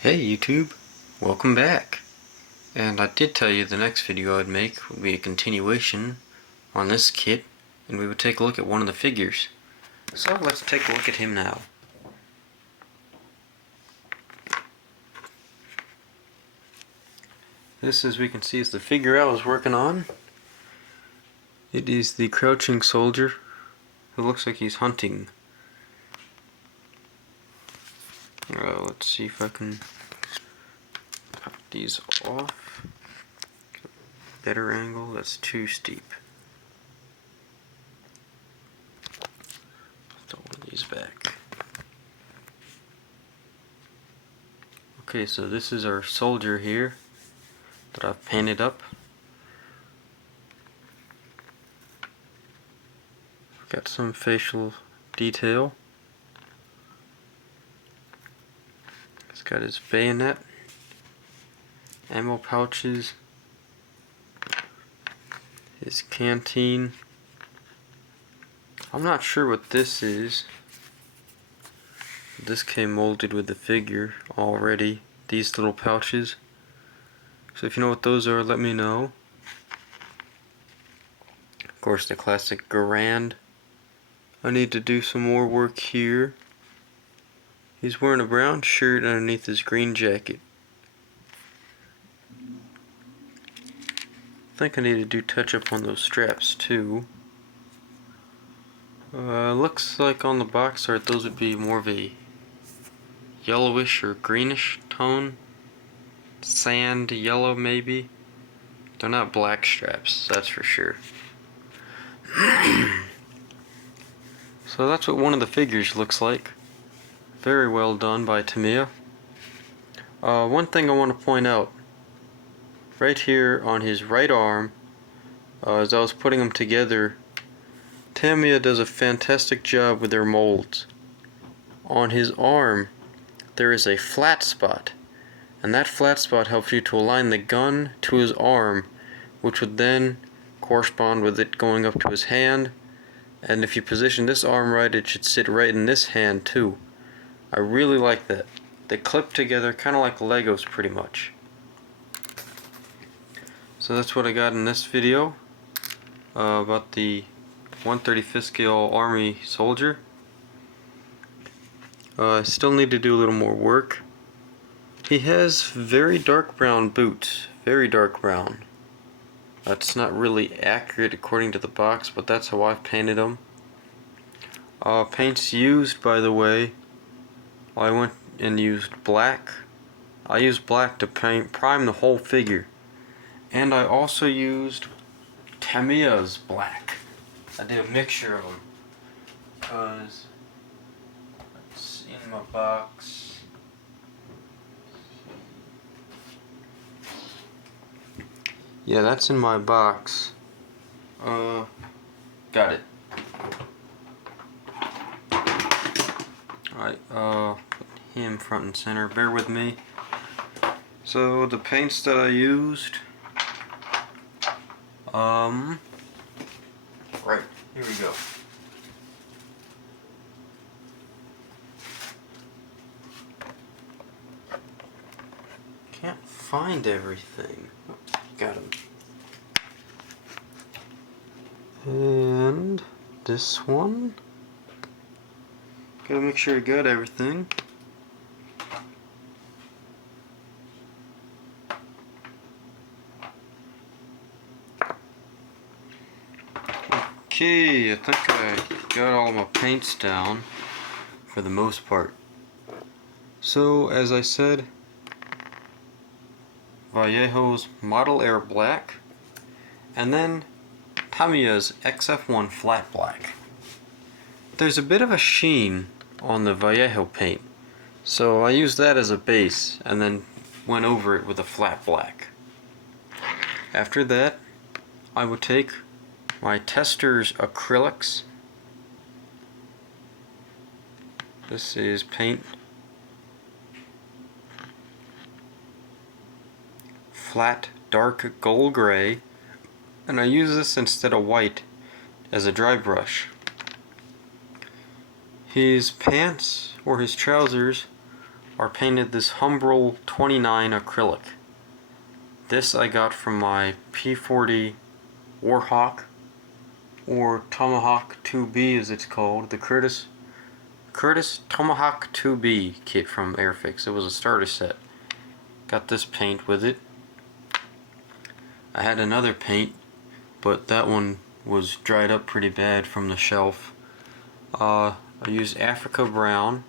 Hey YouTube, welcome back. And I did tell you the next video I'd make would be a continuation on this kit, and we would take a look at one of the figures. So let's take a look at him now. This, as we can see, is the figure I was working on. It is the crouching soldier who looks like he's hunting. Let's see if I can pop these off. Better angle, that's too steep. Throw one of these back. Okay, so this is our soldier here that I've painted up. Got some facial detail. He's got his bayonet, ammo pouches, his canteen. I'm not sure what this is. This came molded with the figure already, these little pouches. So if you know what those are, let me know. Of course, the classic Garand. I need to do some more work here. He's wearing a brown shirt underneath his green jacket. I think I need to do touch up on those straps too. Looks like on the box art those would be more of a yellowish or greenish tone. Sand yellow maybe. They're not black straps, that's for sure. So that's what one of the figures looks like. Very well done by Tamiya. One thing I want to point out, right here on his right arm, as I was putting them together, Tamiya does a fantastic job with their molds. On his arm there is a flat spot, and that flat spot helps you to align the gun to his arm, which would then correspond with it going up to his hand. And if you position this arm right, it should sit right in this hand too. I really like that. They clip together kind of like Legos pretty much. So that's what I got in this video about the 135th scale Army soldier. I still need to do a little more work. He has very dark brown boots, very dark brown. That's not really accurate according to the box, but that's how I've painted them. Paints used, by the way, I went and used black. I used black to prime the whole figure. And I also used Tamiya's black. I did a mixture of them. Because it's in my box. Yeah, that's in my box. Got it. Alright, put him front and center. Bear with me. So, the paints that I used. Right, here we go. Can't find everything. Oh, got him. And this one. Gotta make sure I got everything. Okay, I think I got all my paints down for the most part. So, as I said, Vallejo's Model Air Black, and then Tamiya's XF1 Flat Black. There's a bit of a sheen on the Vallejo paint, so I used that as a base and then went over it with a flat black. After that, I would take my Testors acrylics. This is paint flat dark gold gray, and I use this instead of white as a dry brush. His pants or his trousers are painted this Humbrol 29 acrylic. This I got from my P40 Warhawk, or Tomahawk 2B as it's called, the Curtis Tomahawk 2B kit from Airfix. It was a starter set. Got this paint with it. I had another paint, but that one was dried up pretty bad from the shelf. I used Africa Brown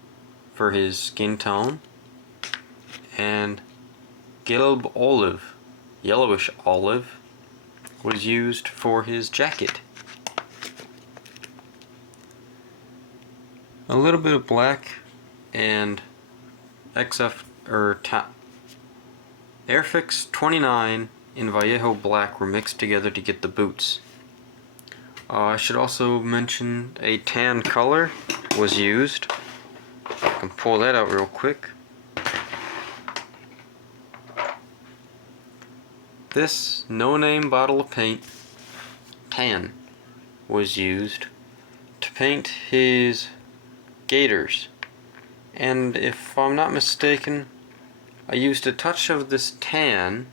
for his skin tone, and Gelb Olive, yellowish olive, was used for his jacket. A little bit of black and Airfix 29 in Vallejo black were mixed together to get the boots. I should also mention a tan color was used. I can pull that out real quick. This no-name bottle of paint, tan, was used to paint his gaiters. And if I'm not mistaken, I used a touch of this tan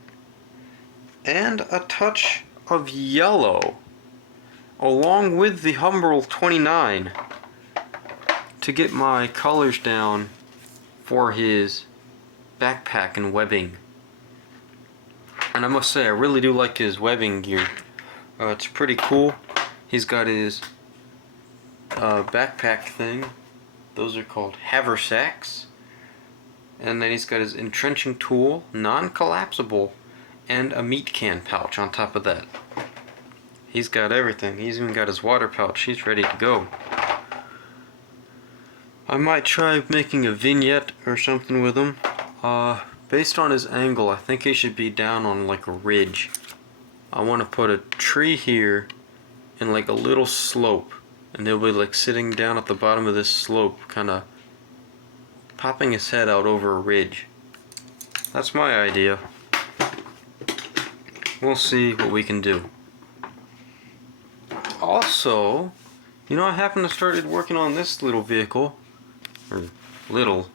and a touch of yellow along with the Humbrol 29 to get my colors down for his backpack and webbing. And I must say, I really do like his webbing gear. It's pretty cool. He's got his backpack thing. Those are called haversacks. And then he's got his entrenching tool, non-collapsible, and a meat can pouch on top of that. He's got everything. He's even got his water pouch. He's ready to go. I might try making a vignette or something with him. Based on his angle, I think he should be down on like a ridge. I want to put a tree here and like a little slope, and he'll be like sitting down at the bottom of this slope, kind of popping his head out over a ridge. That's my idea. We'll see what we can do. Also, you know, I happened to started working on this little vehicle. Or little,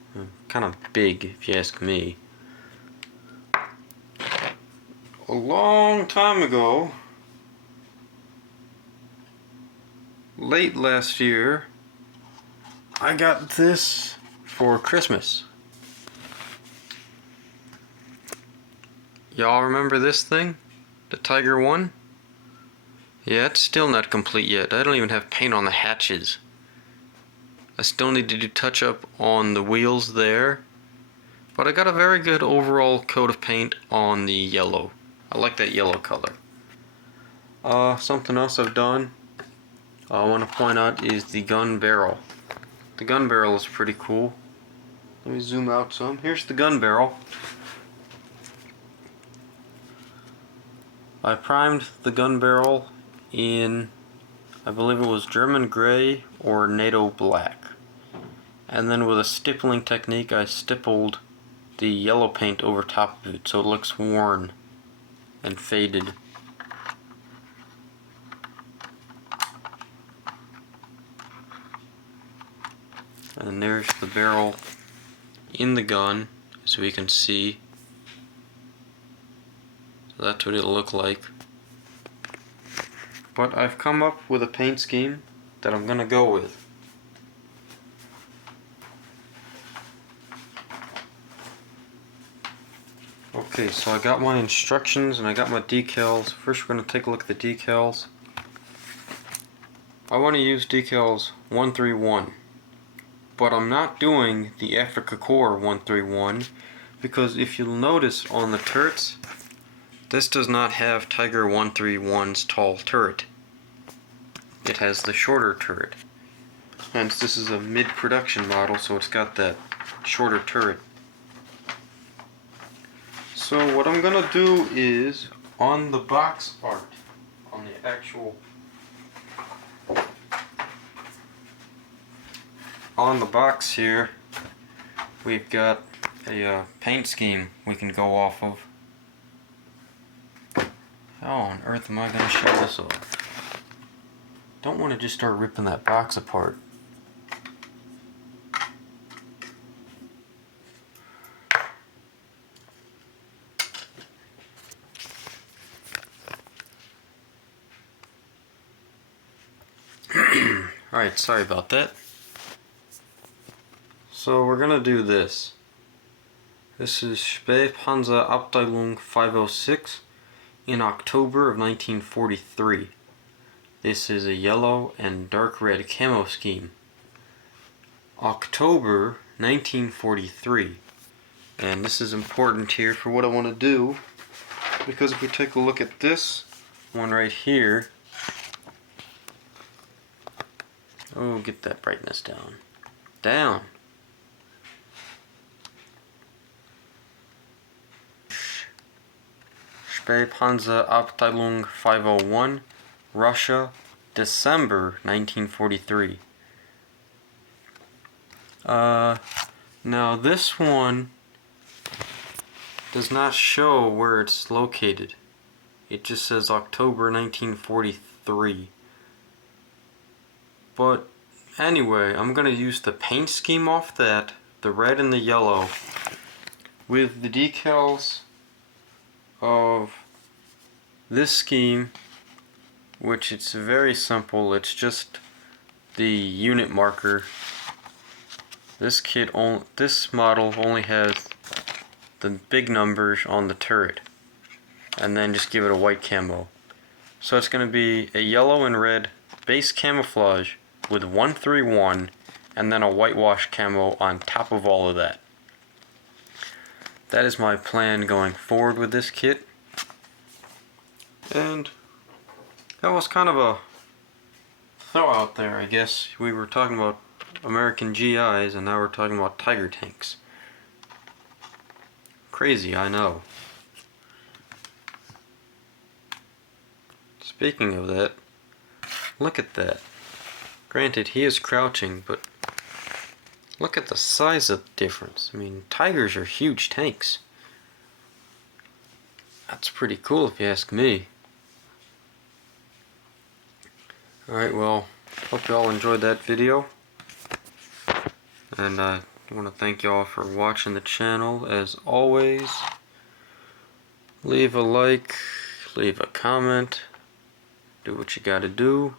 kind of big if you ask me. A long time ago, late last year, I got this for Christmas. Y'all remember this thing? The Tiger 1? Yeah, it's still not complete yet. I don't even have paint on the hatches. I still need to do touch up on the wheels there. But I got a very good overall coat of paint on the yellow. I like that yellow color. Something else I've done I want to point out is the gun barrel. The gun barrel is pretty cool. Let me zoom out some. Here's the gun barrel. I primed the gun barrel in, I believe it was German gray or NATO black. And then with a stippling technique I stippled the yellow paint over top of it so it looks worn and faded. And there's the barrel in the gun, as we can see. So that's what it'll look like. But I've come up with a paint scheme that I'm gonna go with. Okay, so I got my instructions and I got my decals. First we're going to take a look at the decals. I want to use decals 131, but I'm not doing the Africa Core 131 because if you'll notice on the turrets, this does not have Tiger 131's tall turret. It has the shorter turret. Hence this is a mid-production model, so it's got that shorter turret. So what I'm going to do is, on the box art, on the actual, on the box here, we've got a paint scheme we can go off of. How on earth am I going to show this off? Don't want to just start ripping that box apart. Alright, sorry about that. So we're gonna do this. This is Spähpanzerabteilung 506 in October of 1943. This is a yellow and dark red camo scheme. October 1943. And this is important here for what I want to do, because if we take a look at this one right here, oh, get that brightness down. Down. Spähpanzerabteilung 501, Russia, December 1943. Now this one does not show where it's located. It just says October 1943. But anyway, I'm going to use the paint scheme off that, the red and the yellow, with the decals of this scheme, which it's very simple. It's just the unit marker. This model only has the big numbers on the turret, and then just give it a white camo. So it's going to be a yellow and red base camouflage with 131 and then a whitewash camo on top of all of that. That is my plan going forward with this kit. And that was kind of a throw out there, I guess. We were talking about American GIs and now we're talking about Tiger tanks. Crazy, I know. Speaking of that, look at that. Granted, he is crouching, but look at the size of the difference. I mean, Tigers are huge tanks. That's pretty cool if you ask me. Alright, well, hope you all enjoyed that video. And I want to thank you all for watching the channel. As always, leave a like, leave a comment, do what you gotta do.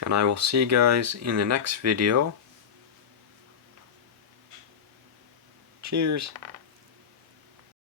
And I will see you guys in the next video. Cheers.